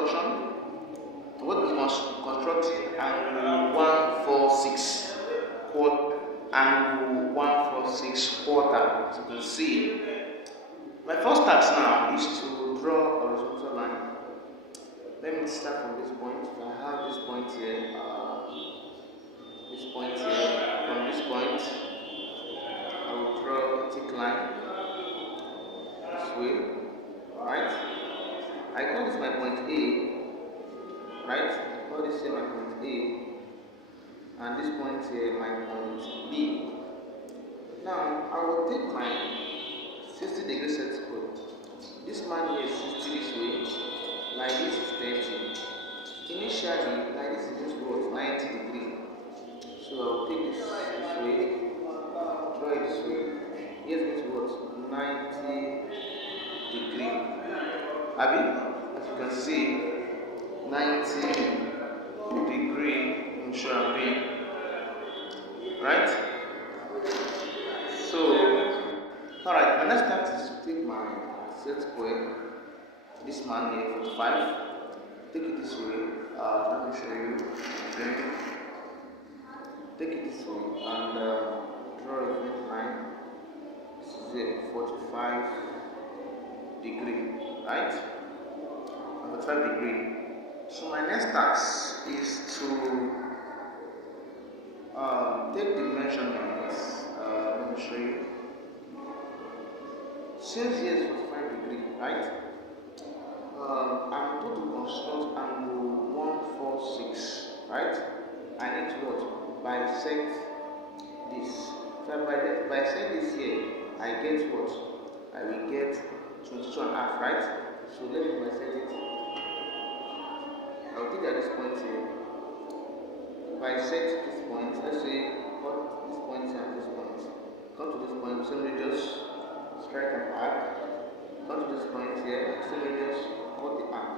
construction. What we must constructing angle 146 quarter, angle 146 quarter. As you can see, my first task now is to draw a horizontal line. Let me start from this point. I have this point here, From this point, I will draw a thick line this way, right? I call this my point A. Right? I call this here my point A, and this point here my point B. Now I will take my 60 degree set square. This man here is 60 this way, like this is 30. Initially, like this is just what 90 degree. So I will take this way, draw it this way. Here's it what 90 degree. As you can see, 90 degree in Sharpie, right? So, alright, my next task is to take my set square, this man here, 45, take it this way, let me show you, okay. Take it this way and draw a straight line. This is a 45 degree, right? 45 degree. So my next task is to take the measurements. Let me show you. Since here is 45 degree, right? I'm going to construct angle 146, right? I need to what? Bisect this. So if I bisect this here, I get what? I will get 22.5, right? So let me bisect it. I'll take at this point here. Bisect this point. Let's say cut this point here and this point. Come to this point, same radius, strike an arc. Come to this point here, same radius, cut the arc.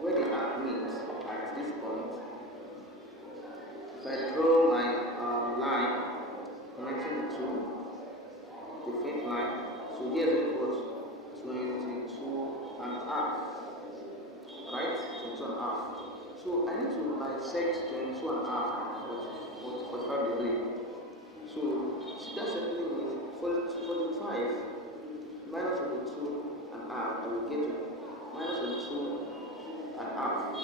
Where the arc meets at this point, if I draw my line connecting the two, the faint line, so here's it what 22.5, right? 22.5. So I need to bisect 22.5 and 45 degree. So that simply means 45 minus 22.5, I will get to minus 22.5.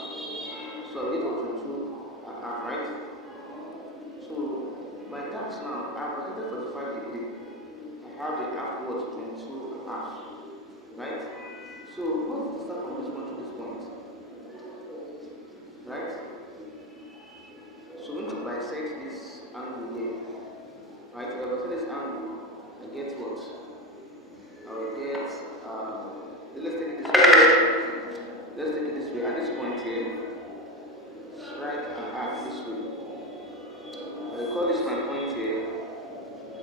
So I get 22.5, right? So my task now, I have presented 45 degree. I have the afterwards 22.5, right? So what is the distance from this point to this point? Right? So we need to bisect this angle here. Right? If I bisect this angle, I get what? I will get, let's take it this way. Let's take it this way. At this point here, right and arc this way. I will call this my point here,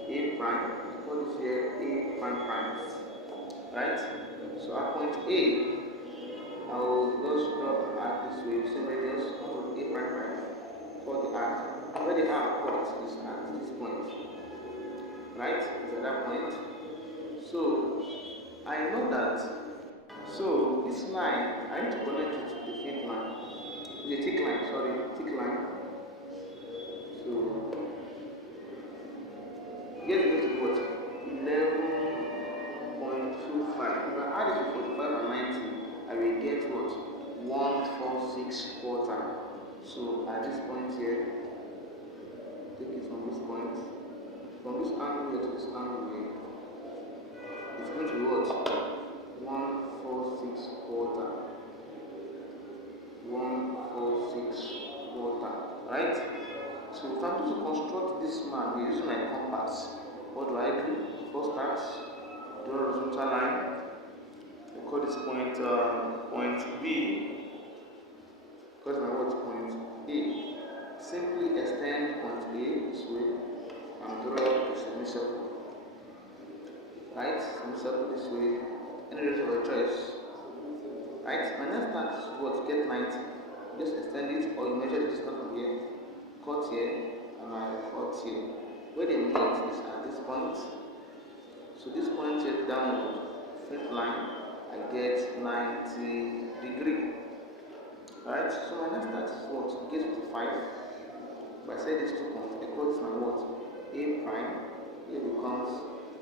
A prime. I call this here A prime prime. Right? So at point A, I will just draw an arc this way, same radius, come to A prime prime, for the arc. Where the arc points is at this point, right? It's at that point. So I know that. So this line, I need to connect it to the faint line, the thick line. Sorry, thick line. So here's going to be what 11.25. If I add it to 45 and 90. I will get what 146 quarter. So at this point here, take it from this point, from this angle here to this angle here, it's going to be what 146 quarter. 146 quarter, right? So if I'm going to construct this man using my compass, what do I do? First task, draw a horizontal line. I call this point point B, because my word point A. Simply extend point A this way and draw a semicircle. Right? Semicircle this way. Any rate of your choice. Right? My next task is what? Get 90. Just extend it, or you measure the distance from here. Cut here and I cut here. Where they meet is at this point. So this point here downward, straight line, I get 90 degree. Alright, so my next start is what? Get 45. If I say these 2 points, I call this my what? A prime. Here becomes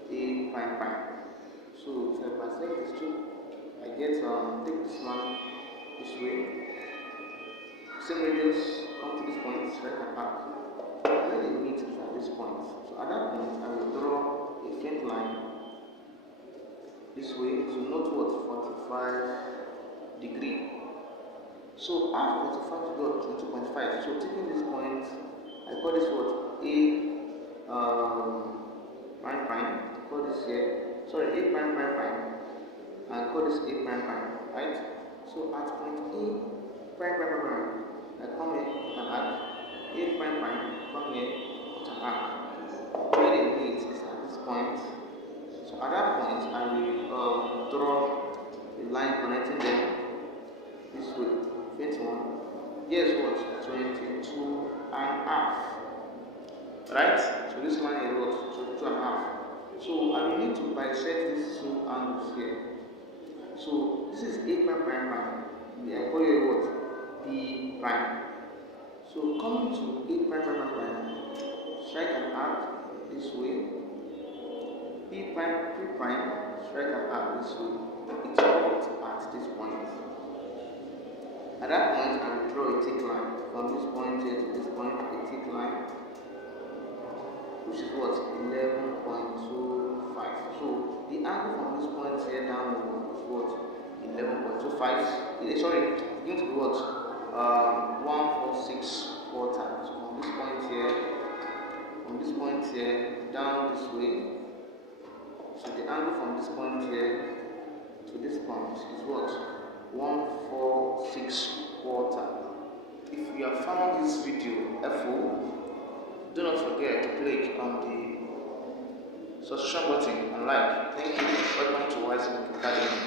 A prime prime. So if I say these 2, I get take this one this way. Same radius, come to this point, strike an arc. Where they meet is at this point. So at that point, I will draw a faint line this way to note what? 45 degree. So half 45 to go 20.5. So taking this point, I call this what? A prime prime. Call this here. Sorry, A prime prime prime. And call this A prime prime. Right? So at point A prime prime prime prime, I come here with an arc. A prime prime, come here with an arc. Where they meet is at this point. So at that point, I will draw a line connecting them this way. Faint one. Here's what? 22 and a half. Right? So this line is what? 22 and a half. So I will need to bisect these 2 angles here. So this is A prime prime prime. I call it what? B prime. So coming to A prime prime prime, strike an arc this way. P prime, strike an arc this way. It's out at this point. At that point, I will draw a thick line from this point here to this point, a thick line, which is what? 11.25. So the angle from this point here downward is what? 11.25. Sorry, it's going to be what? 146 times. So from this point here, down this way. So the angle from this point here to this point is what? 146. If you have found this video helpful, do not forget to click on the subscription button and like. Thank you. Welcome to WAEC Academy.